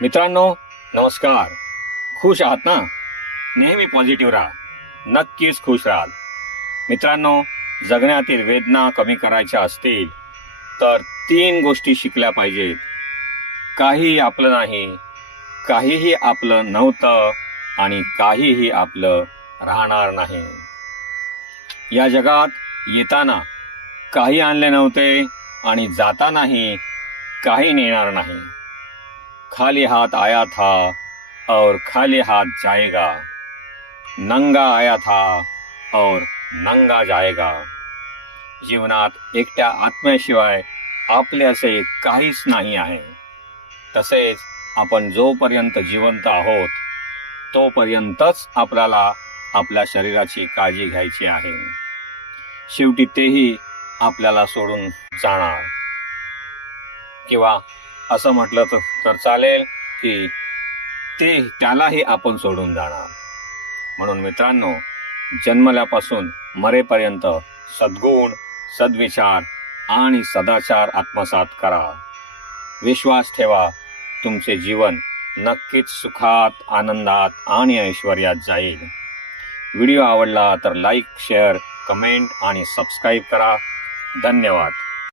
मित्रांनो नमस्कार. खुश आहात ना? नेहमी पॉझिटिव्ह राहा, नक्कीच खुश राहाल. मित्रांनो, जगण्यातील वेदना कमी करायच्या असतील तर 3 गोष्टी शिकल्या पाहिजेत. काहीही आपलं नाही, काहीही आपलं नव्हतं आणि काहीही आपलं राहणार नाही. या जगात येताना काही आणले नव्हते आणि जातानाही काही नेणार नाही. खाली हाथ आया था और खाली हाथ जाएगा, नंगा आया था और नंगा जाएगा. जीवनात एकट्या आत्म्याशिवाय आपले असे काहीच नाही आहे. तसेच आपण जोपर्यंत जिवंत आहोत तोपर्यंतच आपल्याला आपल्या शरीराची काळजी घ्यायची आहे. शेवटी तेही आपल्याला सोडून जाणार, किंवा असं म्हटलं तर चालेल की त्यालाही आपण सोडून जाणार. म्हणून मित्रांनो, जन्मल्यापासून मरेपर्यंत सद्गुण, सद्विचार आणि सदाचार आत्मसात करा. विश्वास ठेवा, तुमचे जीवन नक्कीच सुखात, आनंदात आणि ऐश्वर्यात जाईल. व्हिडिओ आवडला तर लाईक, शेअर, कमेंट आणि सबस्क्राईब करा. धन्यवाद.